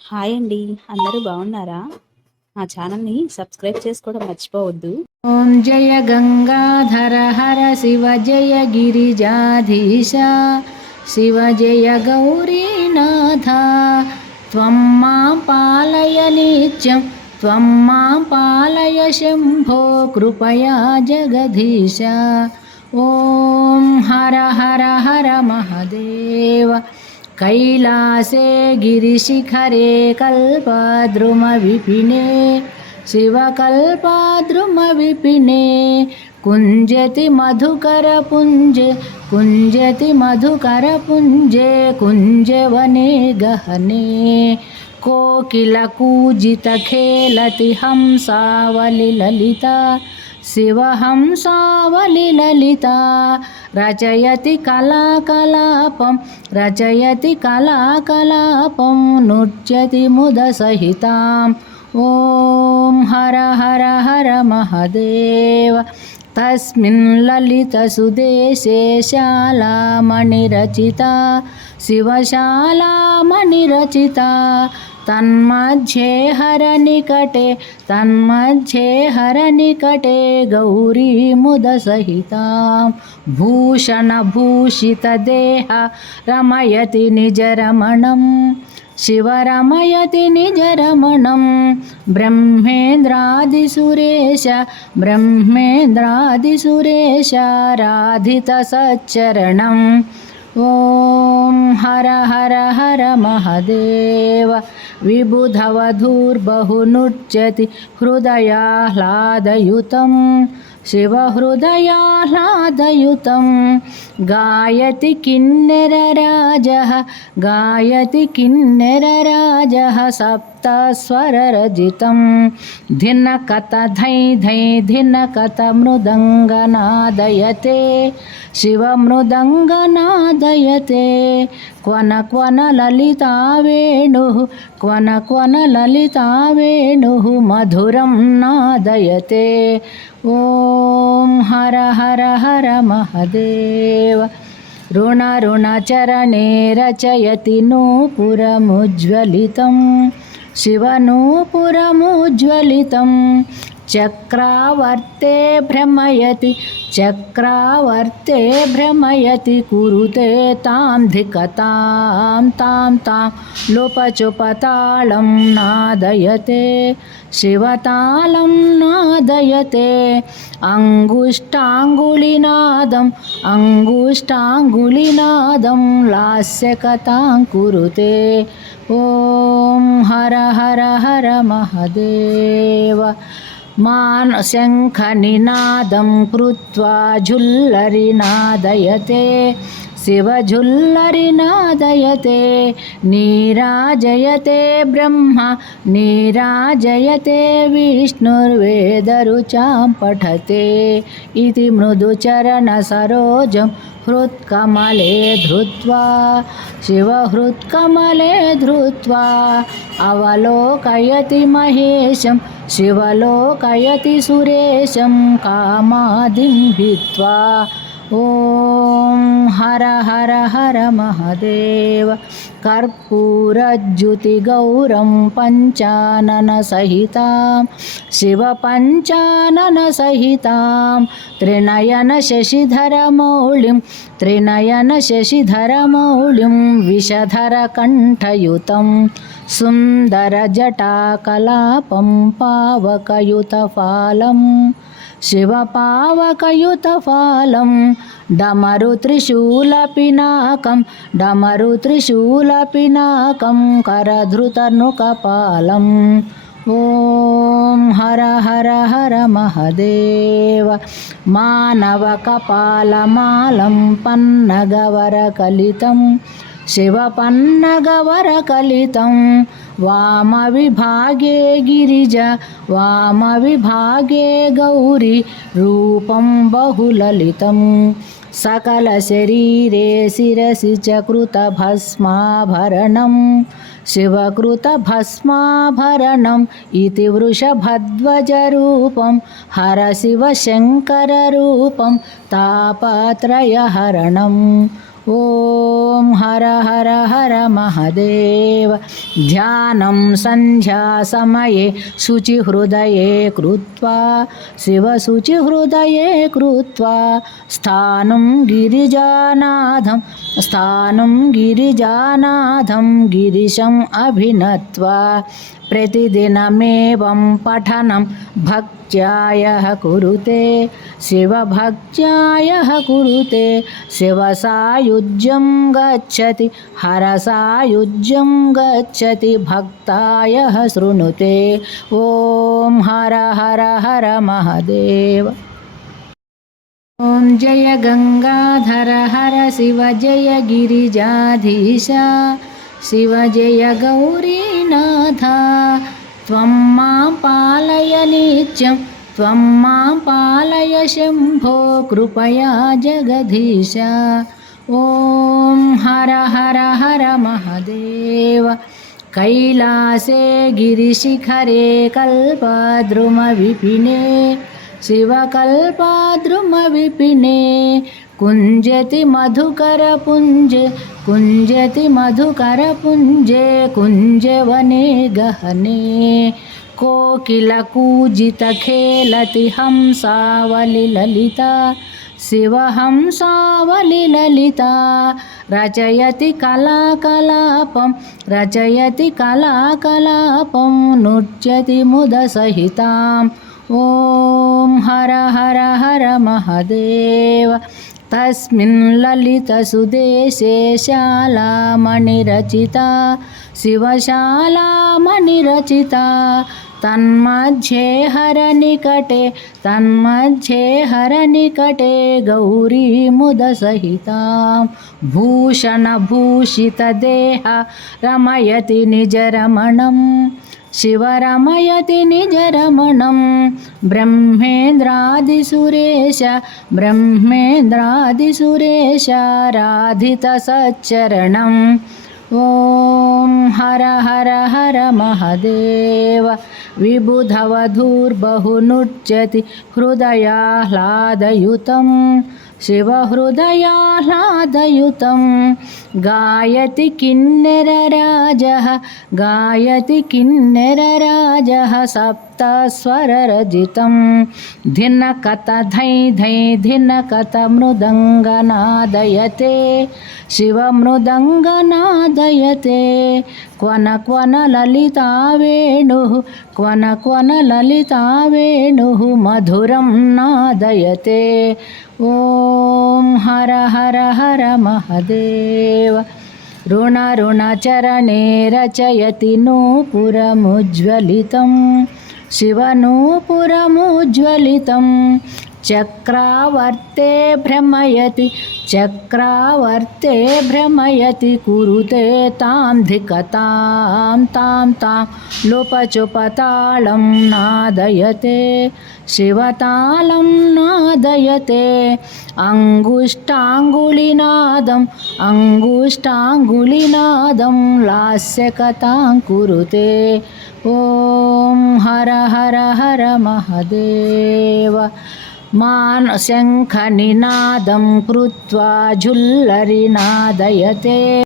Hi అండి. అందరూ బాగున్నారా? మా ఛానల్‌ని సబ్స్క్రైబ్ చేసుకోవడం మర్చిపోవద్దు. ఓం జయ గంగాధర హర శివ జయ గిరిజాధీశ శివ జయ గౌరీనాథ త్వం మాం పాలయ నిత్యం త్వం మాం పాలయ శంభో కృపయా జగదీశ. ఓం హర హర హర మహదేవ. कैलासे गिरिशिखरे कल्पद्रुमविपिने शिवकल्पद्रुमविपिने कुञ्जति मधुकरपुञ्जे कुञ्जति मधुकरपुञ्जे कुञ्जवने गहने कोकिलकूजितखेलति हंसावलिललिता शिवहंसावलिललिता रचयति कलाकलापं रचयति कलाकलापं नृत्यति मुदसहिताम्. ॐ हर हर हर महदेव. तस्मिन् ललितसुदेशे शालामणिरचिता शिवशालामणिरचिता तन्मध्ये हरनिकटे गौरी मुदसहितां भूषणभूषितदेह रमयति निजरमणं शिवरमयति निजरमणं ब्रह्मेन्द्रादिसुरेश राधितसच्चरणम्. ॐ हर हर हर महदेव. विबुधवधूर्बहुनृत्यति हृदयाह्लादयुतं शिवहृदयाह्लादयुतं गायति किन्नरराजः सप्तस्वररजितं धिनकत धै धै धिनकत मृदङ्गनादयते शिवमृदङ्गनादयते क्वन क्वन ललिता वेणुः मधुरं नादयते. ॐ हर हर हर महदेव. ऋणचरणे रचयति नूपुरमुज्ज्वलितं शिवनूपुरमुज्ज्वलितं चक्रावर्ते भ्रमयति कुरुते तां धिकतां तां लोपचुपतालं नादयते शिवतालं नादयते अङ्गुष्ठाङ्गुलिनादं लास्यकथां कुरुते. ॐ हर हर हर महदेव. शङ्खनिनादं कृत्वा झुल्लरिनादयते शिवझुल्लरिनादयते नीराजयते ब्रह्मा नीराजयते विष्णुर्वेदरुचां पठते इति मृदुचरणसरोजं हृत्कमले धृत्वा शिवहृत्कमले धृत्वा अवलोकयति महेशं शिवलोकयति सुरेशं कामादिं भित्वा. ॐ हर हर हर महदेव. कर्पूरज्युतिगौरं पञ्चाननसहितां शिवपञ्चाननसहितां त्रिनयनशशिधरमौलिं विषधरकण्ठयुतं सुन्दरजटाकलापं पावकयुतफालं शिवपावकयुतफालं डमरुत्रिशूलपिनाकं करधृतनुकपालम्. ॐ हर हर हर महदेव. मानवकपालमालं पन्नगवरकलितं शिवपन्नगवरकलितं वामविभागे गिरिजा वामविभागे गौरी रूपं बहुललितं सकलशरीरे शिरसि च कृतभस्माभरणं शिवकृतभस्माभरणम् इति वृषभध्वजरूपं हरशिवशङ्कररूपं तापत्रयहरणम्. ॐ ॐ हर हर हर महादेव ध्यानं सन्ध्यासमये शुचिहृदये कृत्वा शिवशुचिहृदये कृत्वा स्थानं गिरिजानाथं गिरिशम् अभिनत्वा प्रतिदिनमेवं पठनं भक्त्यायः कुरुते शिवभक्त्यायः कुरुते शिवसायुज्यं गच्छति हरसायुज्यं गच्छति भक्तायः शृणुते ॐ हर हर हर महादेव ॐ जय गंगाधर हर शिव जय गिरिजाधीश शिव जय गौरीनाथ त्वं मां पालय नित्यं त्वं मां पालय शम्भो कृपया जगदीश ॐ हर हर हर महादेव कैलासे गिरिशिखरे कल्पद्रुमविपिने शिवकल्पद्रुमविपिने कुञ्जति मधुकरपुञ्जे कुञ्जवने गहने कोकिलकूजितखेलति हंसावलिललिता शिवहंसावलिललिता रचयति कलाकलापं नृत्यति मुदसहितां ॐ हर हर हर महादेव तस्मिन् ललितसुदेशे शालामणिरचिता शिवशालामणिरचिता तन्मध्ये हरनिकटे गौरी मुदसहितां भूषणभूषितदेह रमयति निजरमणं शिवरमयति निजरमणं ब्रह्मेन्द्रादिसुरेश राधितसच्चरणम् ॐ हर हर हर महादेव विबुधवधूर्बहुनृत्यति हृदयाह्लादयुतं शिवहृदयाह्लादयुतं गायति किन्नरराजः सप्तस्वररजितं धिनकत धै धै धिनकत मृदङ्गनादयते शिवमृदङ्गनादयते क्वन क्वन ललिता वेणुः मधुरं नादयते ॐ हर हर हर महादेव ऋणचरणे रचयति नूपुरमुज्ज्वलितं शिवनूपुरमुज्ज्वलितं चक्रावर्ते भ्रमयति कुरुते तां धिकतां तां लोपचुपतालं नादयते शिवतालं नादयते अङ्गुष्ठाङ्गुलिनादं लास्यकथां कुरुते ॐ हर हर हर महादेव शङ्खनिनादं कृत्वा झुल्लरि नादयते।